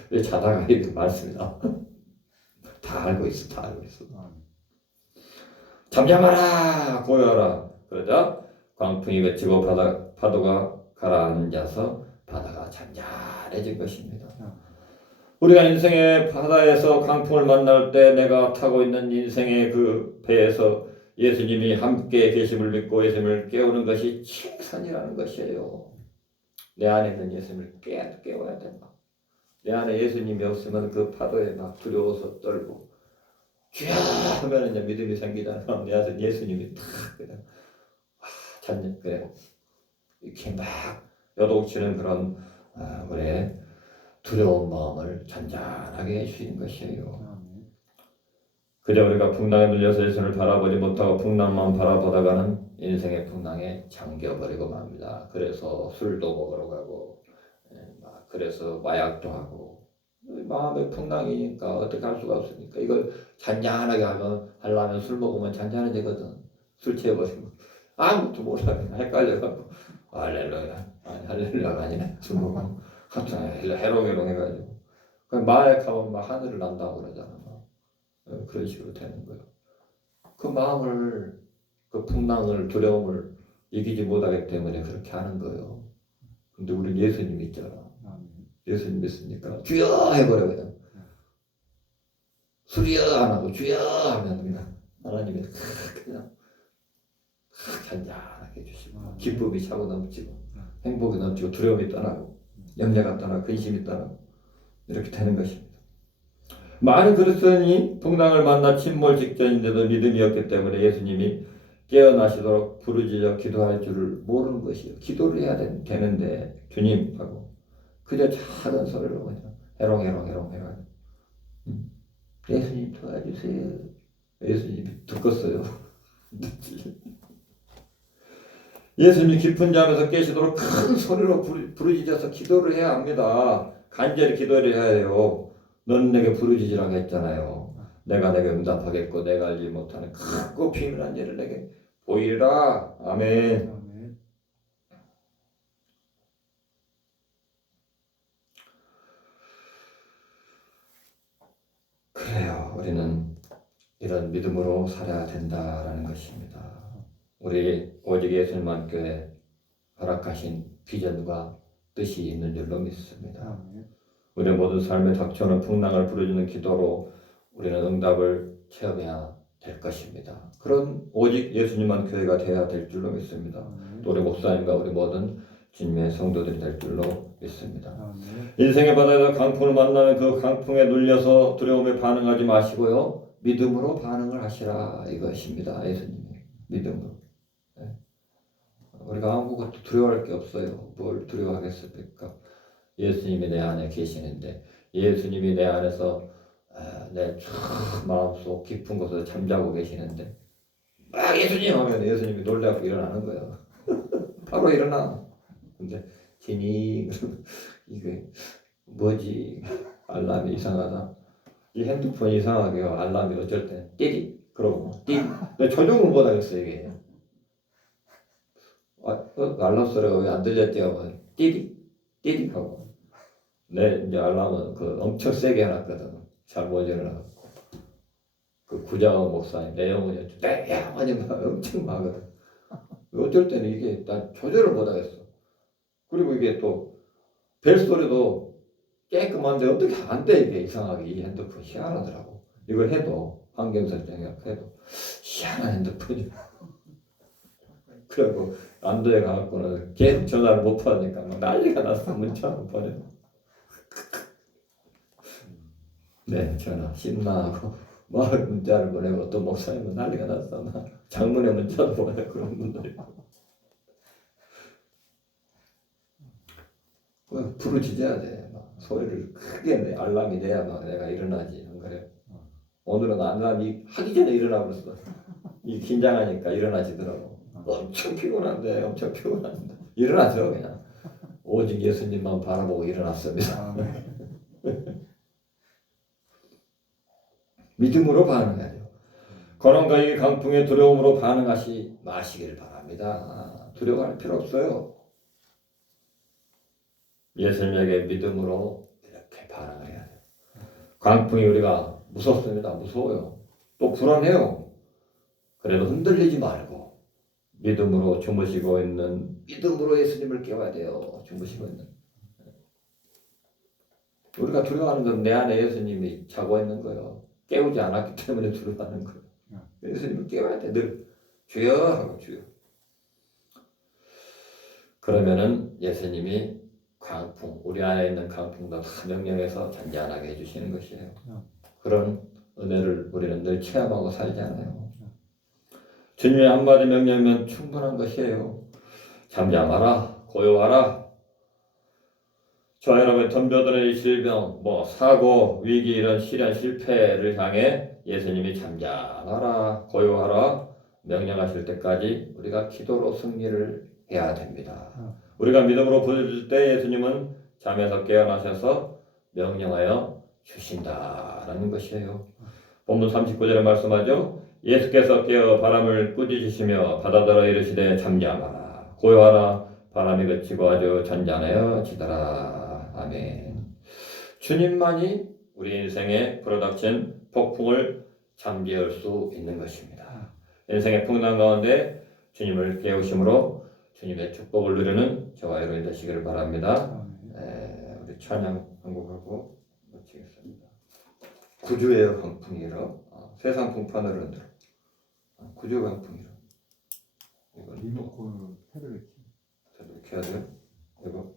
왜 자다가 이렇게 말씀이 나와. 다 알고 있어. 다 알고 있어. 잠잠하라 고요하라. 그러자 광풍이 그치고 파도가 가라앉아서 바다가 잔잔해진 것입니다. 우리가 인생의 바다에서 강풍을 만날 때 내가 타고 있는 인생의 그 배에서 예수님이 함께 계심을 믿고 예수님을 깨우는 것이 칭찬이라는 것이에요. 내 안에 있는 예수님을 깨워야 된다. 내 안에 예수님이 없으면 그 파도에 막 두려워서 떨고 주여 하면 이제 믿음이 생기잖아. 내 안에 예수님이 탁 그냥 잔뜩 그래 이렇게 막 요동치는 그런 우리의 두려운 마음을 잔잔하게 해주시는 것이에요. 그저 우리가 풍랑에 눌려서 예수를 바라보지 못하고 풍랑만 바라보다가는 인생의 풍랑에 잠겨버리고 맙니다. 그래서 술도 먹으러 가고 그래서 마약도 하고 마음의 풍랑이니까 어떻게 할 수가 없으니까 이걸 잔잔하게 하려면 술 먹으면 잔잔해지거든. 술 취해버리면 아무것도 몰라 그냥 헷갈려가지고 할렐루야 아니 할렐루야가 아니네. 술 먹으면 갑자기 해롱해롱 해가지고 마약하면 막 하늘을 난다고 그러잖아. 그런 식으로 되는 거예요. 그 마음을 그 풍랑을 두려움을 이기지 못하기 때문에 그렇게 하는 거예요. 근데 우리 예수님 있잖아. 예수님 믿으니까 주여 해버려 그냥. 술이여 안 하고 주여 하면 그냥 하나님이 그냥 잔잔하게 해주시고 기쁨이 차고 넘치고 행복이 넘치고 두려움이 떠나고 염려가 떠나고 근심이 떠나고 이렇게 되는 것입니다. 많은 그리스도인이 풍랑을 만나 침몰 직전인데도 믿음이 없기 때문에 예수님이 깨어나시도록 부르짖어 기도할 줄을 모르는 것이에요. 기도를 해야 되는데 주님 하고 그저 작은 소리로 그냥 해롱해롱 해가지고 예수님 도와주세요. 예수님이 듣겠어요. 예수님이 깊은 잠에서 깨시도록 큰 소리로 부르짖어서 기도를 해야 합니다. 간절히 기도를 해야 해요. 너는 내게 부르짖으라고 했잖아요. 내가 내게 응답하겠고 내가 알지 못하는 크고 비밀한 일을 내게 보이리라. 아멘. 아멘. 그래요. 우리는 이런 믿음으로 살아야 된다라는 것입니다. 우리 오직 예수님만 교회 허락하신 비전과 뜻이 있는 줄로 믿습니다. 아멘. 우리 모든 삶에 닥쳐오는 풍랑을 부르짖는 기도로 우리는 응답을 체험해야 될 것입니다. 그런 오직 예수님만 교회가 되어야 될 줄로 믿습니다. 아멘. 또 우리 목사님과 우리 모든 주님의 성도들이 될 줄로 믿습니다. 아멘. 인생의 바다에서 강풍을 만나면 그 강풍에 눌려서 두려움에 반응하지 마시고요. 믿음으로 반응을 하시라 이것입니다. 예수님이 믿음으로. 네. 우리가 아무것도 두려워할 게 없어요. 뭘 두려워하겠습니까? 예수님이 내 안에 계시는데 예수님이 내 안에서 내 마음속 깊은 곳에서 잠자고 계시는데 막 예수님 하면 예수님이 놀라고 일어나는 거예요. 바로 일어나. 근데 지니 이게 뭐지? 알람이 이상하다. 이 핸드폰이 이상하게요. 알람이 어쩔 때 띠리 그러고 띠. 근데 조종을 못 하겠어 이게. 알람 소리가 왜 안 들렸대요? 띠리 띠리 하고. 내 이제 알람은 그 엄청 세게 해놨거든. 잘 못 일어나. 그 구자원 목사님 내용은 내용이 막 엄청 많거든. 어쩔 때는 이게 난 조절을 못 하겠어. 그리고 이게 또 벨소리도 깨끗한데 어떻게 안 돼 이게 이상하게 이 핸드폰 희한하더라고. 이걸 해도 환경 설정해서 해도 희한한 핸드폰이. 그리고 안도에 가갖고는 계속 전화를 못 받으니까 막 난리가 났어. 문자로 보내. 네, 전화 심나하고 막 문자를 보내고 또 목사님은 난리가 났어. 막 장문의 문자도 보내고 그런 분들이. 부르짖어야 돼. 막 소리를 크게 내 알람이 내야 막 내가 일어나지. 안 그래? 오늘은 알람이 하기 전에 일어나 버렸어. 이 긴장하니까 일어나지더라고. 엄청 피곤한데, 엄청 피곤한데 일어나죠 그냥. 오직 예수님만 바라보고 일어났습니다. 아멘. 믿음으로 반응하죠. 고난과 이 강풍의 두려움으로 반응하시 마시길 바랍니다. 두려워할 필요 없어요. 예수님에게 믿음으로 이렇게 반응을 해야 돼요. 강풍이 우리가 무섭습니다. 무서워요. 또 불안해요. 그래도 흔들리지 말고 믿음으로 주무시고 있는 믿음으로 예수님을 깨워야 돼요. 주무시고 있는. 우리가 두려워하는 건 내 안에 예수님이 자고 있는 거예요. 깨우지 않았기 때문에 두려워하는 거예요. 예수님을 깨워야 돼. 늘 주여 하고 주여. 그러면은 예수님이 강풍, 우리 안에 있는 강풍도 다 명령해서 잔잔하게 해주시는 것이에요. 그런 은혜를 우리는 늘 체험하고 살잖아요. 주님의 한마디 명령이면 충분한 것이에요. 잠잠하라, 고요하라. 저 여러분의 덤벼드는 이 질병, 사고, 위기 이런 시련, 실패를 향해 예수님이 잠잠하라, 고요하라 명령하실 때까지 우리가 기도로 승리를 해야 됩니다. 우리가 믿음으로 부르짖을 때 예수님은 잠에서 깨어나셔서 명령하여 주신다라는 것이에요. 본문 39절에 말씀하죠. 예수께서 깨어 바람을 꾸짖으시며 바다더러 이르시되 잠잠하라 고요하라 바람이 그치고 아주 잔잔하여 지더라. 아멘. 주님만이 우리 인생에 불어닥친 폭풍을 잠재울 수 있는 것입니다. 인생의 풍랑 가운데 주님을 깨우심으로 주님의 축복을 누리는 저와 여러분이 되시기를 바랍니다. 우리 찬양 한곡하고 마치겠습니다. 구주의 강풍이라 세상 풍파를 흔들어 구주의 강풍이라 이걸 리모컨으로 패드를 이렇게 해야 돼요? 이거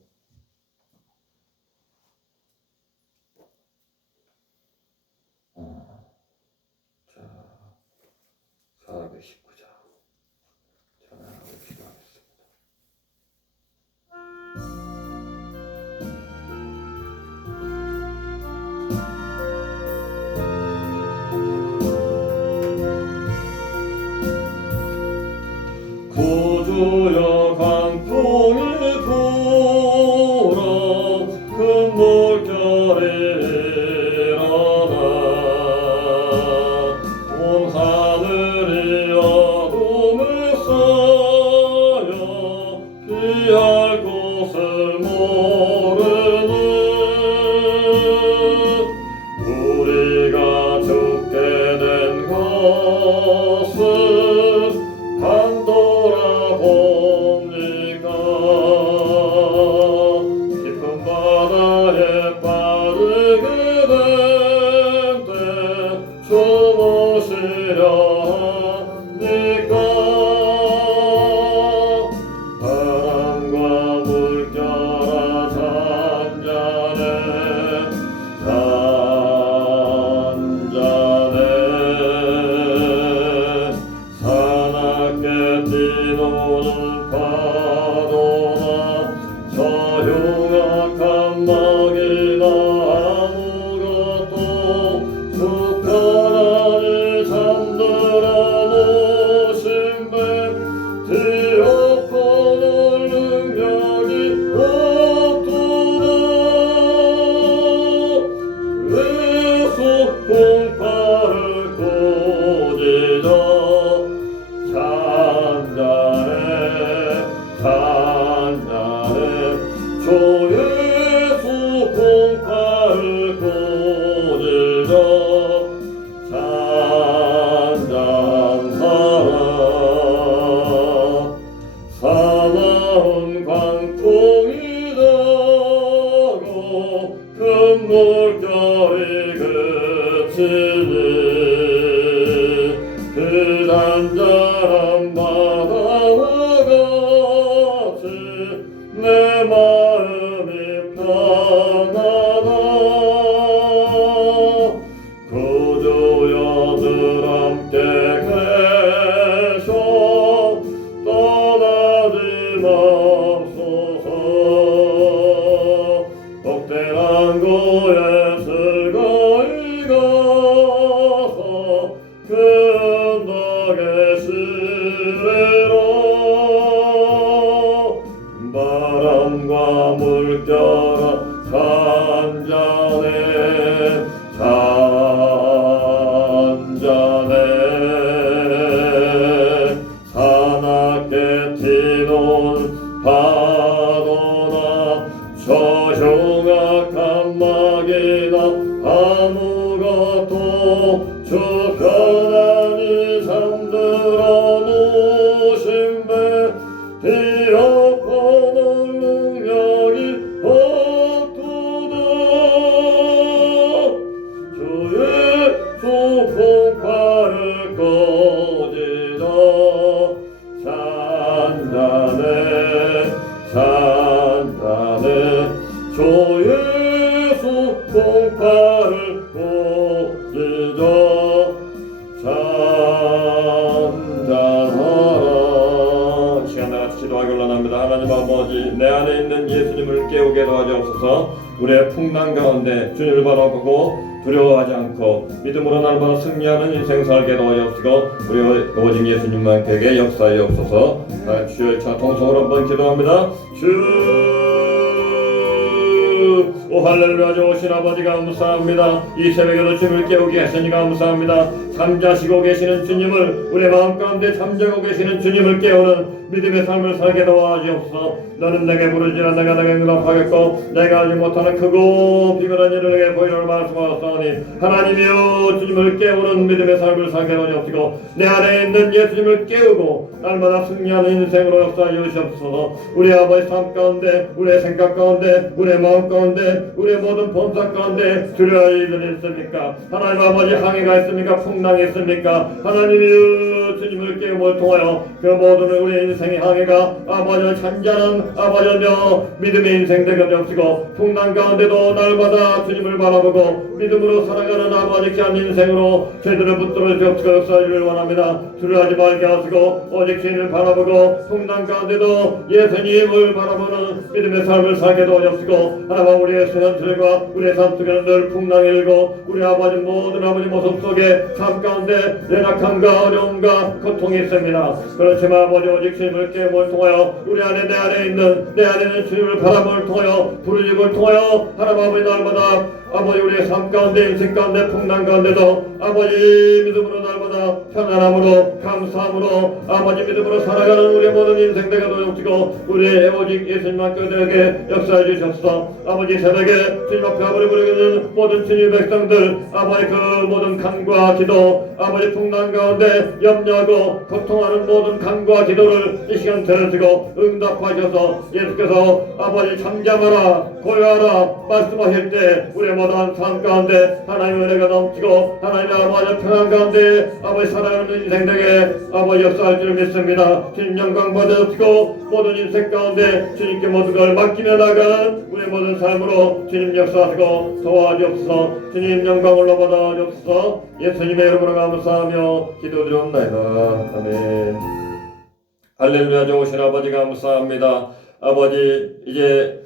자 419자 전화하고 기도하겠습니다. 구주여 강풍이 불어 금물결에 일어나 온 하늘이 어둠에 반 돌아봅니까 깊은 바다에 빠르게 된 때 주무시려 합니까 바람과 물결아 잔잔해 사납게 뛰노는 파도나 저 흉악한 막이나 아무것도 주편하니 잠들어 놓으신 배 뒤엎어놓을 능력이 없도다 그래서 공파를 꾸짖어 잔잔해 주 예수 공파를 꾸짖어 잔잔하라 사나운 광풍이다고 큰 물결이 그치니 그 잔잔한 바다와 같이 내 마음이 편하다 구주여들 함께 계셔 떠나지 맙소서 복대란 곳에 슬거이 가서 그 언덕에 시래로 바람과 물결아 잔잔해 사납게 튀노는 파도나 저 흉악한 막이나 아무것도 주 편안히 잠들어 놓으신 배 뒤엎어놓을 능력이 없도다 주의 수풍파를 꺼지자 잔잔해 주 예수 공파를 꾸짖어 잔잔하라 시간 다같이 기도하기 원합니다. 하나님 아버지 내 안에 있는 예수님을 깨우게 도와주옵소서 우리의 풍랑 가운데 주님을 바라보고 두려워하지 않고 믿음으로 날마다 승리하는 인생 살게 도와주옵시고 우리 오직 예수님만 되게 역사하옵소서. 주의 차 통성으로 한번 기도합니다. 오 할렐루야 좋으신 아버지 감사합니다. 이 새벽에도 주님을 깨우게 하시니 감사합니다. 잠자시고 계시는 주님을 우리 마음 가운데 잠자고 계시는 주님을 깨우는 믿음의 삶을 살게 도와주옵소서. 너는 내게 부르지라 내가 내게 응답하겠고 내가 알지 못하는 크고 비밀한 일을 내게 보이라고 말씀하셨사오니 하나님이여 주님을 깨우는 믿음의 삶을 살게 도와주옵시고 내 안에 있는 예수님을 깨우고 날마다 승리하는 인생으로 역사해 주시옵소서. 우리 아버지 삶 가운데 우리의 생각 가운데 우리의 마음 가운데 우리의 모든 범사 가운데 두려워할 일들이 있습니까? 하나님 아버지 항해가 있습니까? 풍랑이 있습니까? 하나님이여 주님을 깨움을 통하여 그 모든 우리의 인생의 항해가 아버지의 잔잔한 아버지여 믿음의 인생 되게 되옵시고 풍랑 가운데도 날마다 주님을 바라보고 믿음으로 살아가는 아버지 귀한 인생으로 제대로 붙들어 주옵시고 역사하기를 원합니다. 두려워하지 말게 하시고 오직 주님을 바라보고 풍랑 가운데도 예수님을 바라보는 믿음의 삶을 살게 도와주옵시고 하나님 우리의 현실과 우리의 삶 속에는 늘 풍랑이 일고 우리 아버지 모든 아버지 모습 속에 삶 가운데 연약함과 어려움과 고통이 있습니다. 그렇지만 아버지 오직 주님을 깨움을 통하여 우리 안에 내 안에 있는 주님을 바라봄을 통하여 부르짖음을 통하여 하나님 아버지 날마다 아버지 우리의 삶 가운데 인생 가운데 풍랑 가운데도 아버지 믿음으로 날마다 편안함으로 감사함으로 아버지 믿음으로 살아가는 우리의 모든 인생들과 도둑지고 우리의 오직 예수님만 그들에게 역사해 주셨어. 아버지 새벽에 주님 앞에 아버지 부르는 모든 주님 백성들 아버지 그 모든 간구와 기도 아버지 풍랑 가운데 염려하고 고통하는 모든 간구와 기도를 이 시간 들으시고 응답하셔서 예수께서 아버지 잠잠하라 고요하라 말씀하실 때 우리의 모든 삶 가운데 하나님의 은혜가 넘치고 하나님의 아버지 평안 가운데 아버지 살아가는 인생에게 아버지 역사할 줄 믿습니다. 주님 영광 받으시고 모든 인생 가운데 주님께 모든 걸 맡기며 나가는 우리의 모든 삶으로 주님 역사하시고 도와주옵소서. 주님 영광 올라받아 주옵소서. 예수님의 이름으로 감사하며 기도드리옵나이다. 아멘. 할렐루야. 좋으신 아버지 감사합니다. 아버지 이제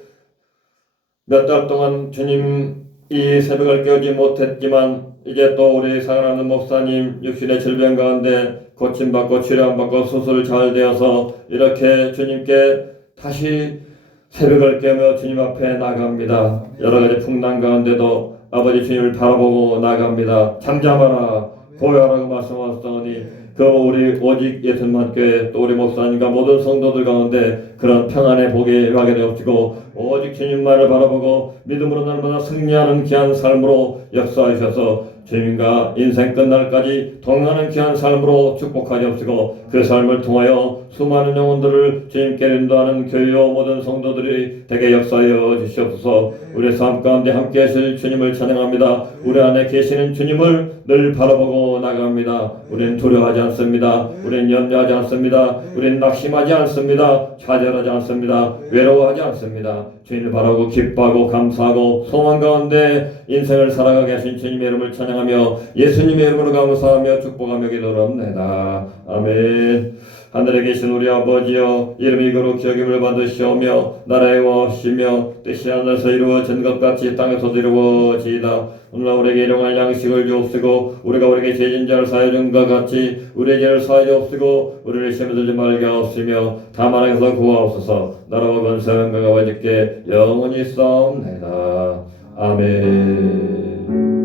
몇 달 동안 주님 이 새벽을 깨우지 못했지만 이제 또 우리 사랑하는 목사님 육신의 질병 가운데 고침받고 치료받고 수술 잘 되어서 이렇게 주님께 다시 새벽을 깨며 주님 앞에 나갑니다. 여러 가지 풍랑 가운데도 아버지 주님을 바라보고 나갑니다. 잠잠하라 고요하라고 말씀하셨더니 그 우리 오직 예수님만 교회 또 우리 목사님과 모든 성도들 가운데 그런 평안의 복이 임하게 되옵시고 오직 주님만을 바라보고 믿음으로 날마다 승리하는 귀한 삶으로 역사하셔서 주님과 인생 끝날까지 동행하는 귀한 삶으로 축복하시옵시고 그 삶을 통하여 수많은 영혼들을 주님께 인도하는 교회와 모든 성도들이 되게 역사하여 주시옵소서. 우리 삶 가운데 함께 하실 주님을 찬양합니다. 우리 안에 계시는 주님을 늘 바라보고 나갑니다. 우리는 두려워하지 않습니다. 우리는 염려하지 않습니다. 우리는 낙심하지 않습니다. 좌절하지 않습니다. 외로워하지 않습니다. 주님을 바라고 기뻐하고 감사하고 소망 가운데 인생을 살아가게 하신 주님의 이름을 찬양하며 예수님의 이름으로 감사하며 축복하며 기도합니다. 아멘. 하늘에 계신 우리 아버지여 이름이 거룩히 여김을 받으시오며 나라의 왕이시며 뜻이 하늘에서 이루어진 것 같이 땅에서도 이루어지이다. 오늘날 우리에게 일용할 양식을 주옵시고 우리가 우리에게 죄진 자를 사하여 준 것 같이 우리의 죄를 사하여 주옵시고 우리를 시험에 들지 말게 하옵시며 다만 악에서 구하옵소서. 나라와 권세와 영광과 아버지께 영원히 있사옵나이다. 아멘.